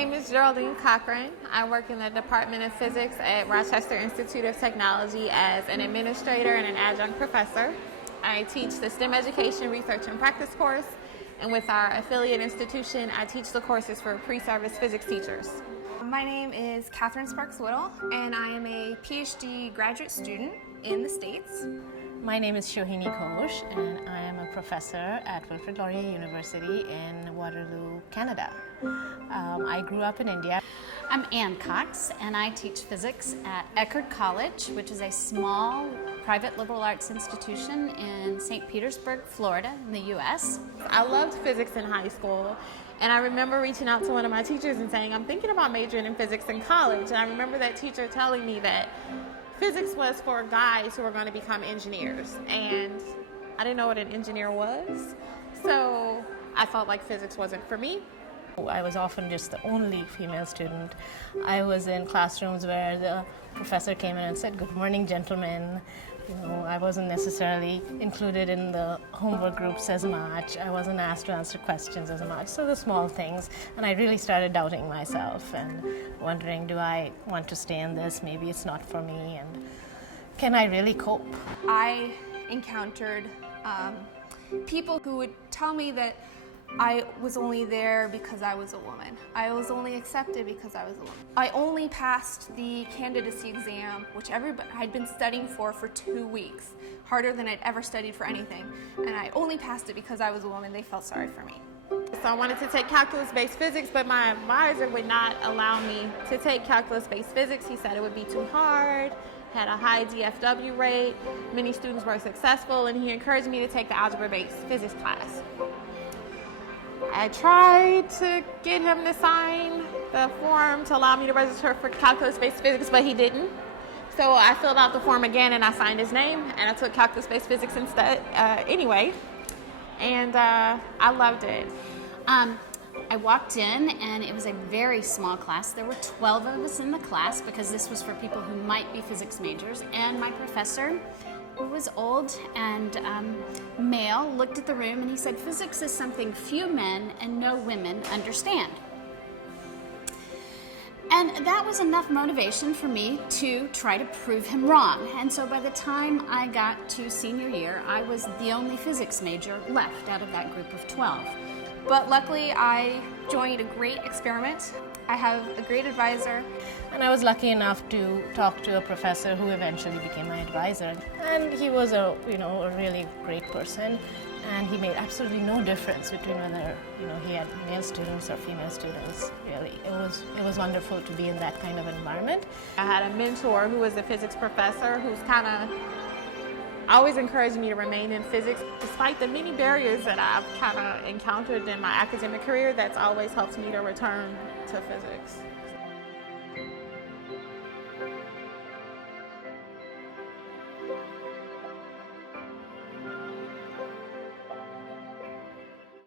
name is Geraldine Cochran. I work in the Department of Physics at Rochester Institute of Technology as an administrator and an adjunct professor. I teach the STEM Education Research and Practice course, and with our affiliate institution, I teach the courses for pre-service physics teachers. My name is Catherine Sparks-Whittle, and I am a PhD graduate student in the States. My name is Shohini Ghosh, and I am a professor at Wilfrid Laurier University in Waterloo, Canada. I grew up in India. I'm Ann Cox, and I teach physics at Eckerd College, which is a small private liberal arts institution in St. Petersburg, Florida, in the U.S. I loved physics in high school, and I remember reaching out to one of my teachers and saying, I'm thinking about majoring in physics in college. And I remember that teacher telling me that physics was for guys who were going to become engineers, and I didn't know what an engineer was, so I felt like physics wasn't for me. I was often just the only female student. I was in classrooms where the professor came in and said, "Good morning, gentlemen." I wasn't necessarily included in the homework groups as much. I wasn't asked to answer questions as much. So the small things. And I really started doubting myself and wondering, do I want to stay in this? Maybe it's not for me. And can I really cope? I encountered people who would tell me that I was only there because I was a woman. I was only accepted because I was a woman. I only passed the candidacy exam, which I'd been studying for 2 weeks, harder than I'd ever studied for anything. And I only passed it because I was a woman. They felt sorry for me. So I wanted to take calculus-based physics, but my advisor would not allow me to take calculus-based physics. He said it would be too hard, had a high DFW rate, many students were successful, and he encouraged me to take the algebra-based physics class. I tried to get him to sign the form to allow me to register for calculus-based physics, but he didn't. So I filled out the form again and I signed his name, and I took calculus-based physics instead anyway, and I loved it. I walked in, and it was a very small class. There were 12 of us in the class because this was for people who might be physics majors, and my professor, who was old and male, looked at the room and he said, "Physics is something few men and no women understand." And that was enough motivation for me to try to prove him wrong. And so by the time I got to senior year, I was the only physics major left out of that group of 12. But luckily, I joined a great experiment. I have a great advisor. And I was lucky enough to talk to a professor who eventually became my advisor. And he was a really great person. And he made absolutely no difference between whether he had male students or female students. Really, it was wonderful to be in that kind of environment. I had a mentor who was a physics professor who's kind of always encouraged me to remain in physics. Despite the many barriers that I've kind of encountered in my academic career, that's always helped me to return to physics.